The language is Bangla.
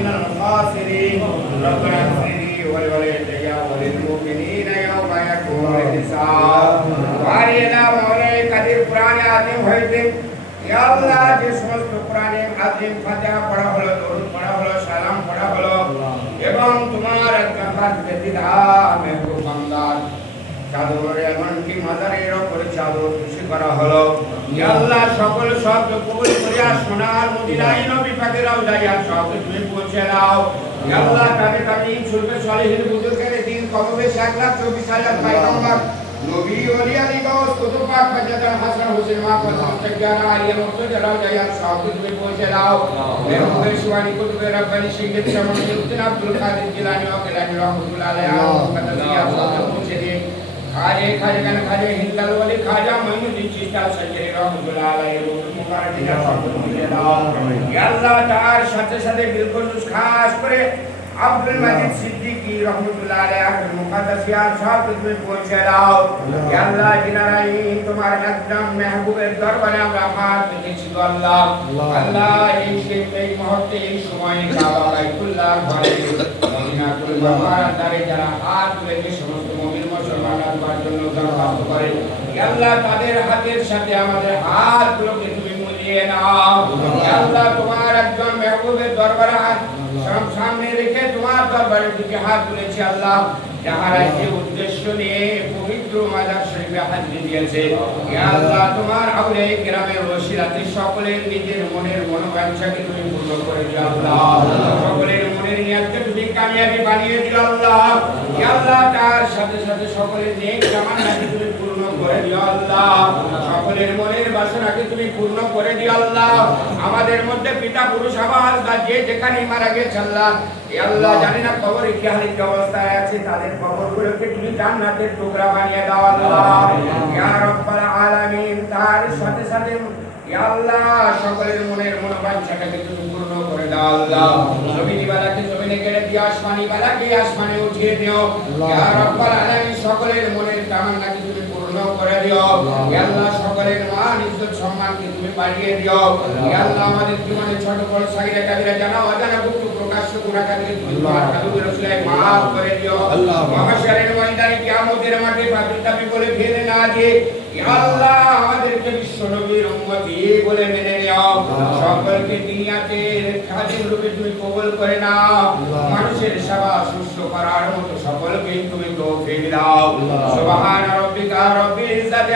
من الخاسرين ربنا اغفر لي ولوالدي وللمؤمنين يوم يقوم الحساب وارنا مولاي কাদের কোরআন আযীম হইতে ইয়া আল্লাহ যে সমস্ত কোরআন আযীম ফাতিহা পড়া হলো দরুদ পড়া হলো সালাম পড়া এবং তোমার একবার ব্যতিধা মেহবুব বান্দার চাদরের এমনকি মাজারের উপরে চাদর খুশি করা হলো আল্লাহ সকল সব কবুল করিয়া সোনার মদিনায় নবী পাকের রওজায় সব তুমি পৌঁছে দাও। আল্লাহ তাদের তাদের সুলবে সলিহিন বুজুর্গের দিন কববে ষাট লাখ চব্বিশ হাজার পয়গম্বর নবী ওলি আলী গাউস কুতুব পাক ফাজাদার হাসান হোসেন মা ফাতেমা সাজ্জানা আলিয়া মুর্তজা রওজায় সব তুমি পৌঁছে দাও। মেহবুবের সুয়ানি কুতুবে রব্বানি সিংহের সামনে উদ্দিন আব্দুল কাদের জিলানী ও গেলানী রহমাতুল্লাহ আলাইহি কাদালিয়া পৌঁছে দিন খাজে খাজে গান খাজে হিন্দাল ওলি খাজা মঈনুদ্দিন চিস্তা সজ্জরি রহমাতুল্লাহ আলাইহি মুবারক দিনা পৌঁছে দাও ইয়া আল্লাহ তার সাথে সাথে বিলকুলুস খাস করে আব্দুল মাজিদ সিদ্দিকী রহমাতুল্লাহ আলাইহি আব্দুল মুকাদ্দাস ইয়ার সব তুমি পৌঁছে দাও ইয়া আল্লাহ জিনারাই তোমার একদম মেহবুবের দরবারে আমরা হাত পেতেছি গো আল্লাহ আল্লাহ এই সেই এই মুহূর্তে এই সময় কাবা বাইতুল্লাহ ঘরে মদিনাতুল মুবারকারে যারা হাত তুলে যে সমস্ত দরখাস্ত করে, আল্লাহ তাদের হাতের সাথে আমাদের হাতগুলোকে তুমি মিলিয়ে নাও। আল্লাহ তোমার একজন মেহবুবের দরবারে সামনে রেখে তোমার দরবারের দিকে হাত তুলেছি আল্লাহ। যাহারা যে উদ্দেশ্য নিয়ে পবিত্র মাজার শরীফে হাজির দিয়েছে। আল্লাহ তোমার আউলে গ্রামের ওসিরাতে সকলের নিজের মনের তুমি পূর্ণ করে দিও আল্লাহ। সকলের মনের নিয়াতকে তুমি কামিয়াবি বানিয়ে দিও আল্লাহ। ইয়া আল্লাহ তার সাথে সাথে সকলের নেক জামানাকে তুমি পূর্ণ করে দিও আল্লাহ। সকলের মনের বাসনাকে তুমি পূর্ণ করে দিও আল্লাহ। আমাদের মধ্যে পিতা পুরুষ আবার বা যে যেখানে মারা গেছে আল্লাহ। এ আল্লাহ জানি না কবরে কি হালিত অবস্থায় আছে তাদের কবরগুলোকে তুমি জান্নাতের টুকরা বানিয়ে দাও আল্লাহ। ইয়া রাব্বাল আলামিন তার সাথে সাথে ইয়া আল্লাহ সকলের মনের মনোবাঞ্ছাটাকে তুমি পূর্ণ করে দাও আল্লাহ। জমিনি বালাকে জমিনে কেড়ে দিও আসমানি বালাকে আসমানে উঠিয়ে দিও। ইয়া রাব্বাল আলামিন সকলের মনের কামনাকে তুমি পূর্ণ করে দিও। ইয়া আল্লাহ ইজ্জত সম্মানকে তুমি বাড়িয়ে দিও। আল্লাহ আমাদের জীবনে ছোট বড় সাগিরা কাবিরা জানা অজানা গুপ্ত প্রকাশ্য গুনাহগারকে তুমি তোমার কাদুবের রসুলায় মাফ করে দিও। আল্লাহ। মহাশারের ময়দানে কিয়ামতের মাঠে দাবি বলে ফেলে না ইয়া আল্লাহ আমাদেরকে বিশ্ব নবীর উম্মতি বলে মেনে নাও। সকলকে দুনিয়াতে খাদিম রূপে তুমি কবুল করে নাও। মানুষের সেবা সুস্থ করার মতো সকলকে তুমি তৌফিক দাও। সুবহান রাব্বিকা রব্বিল ইজ্জাতি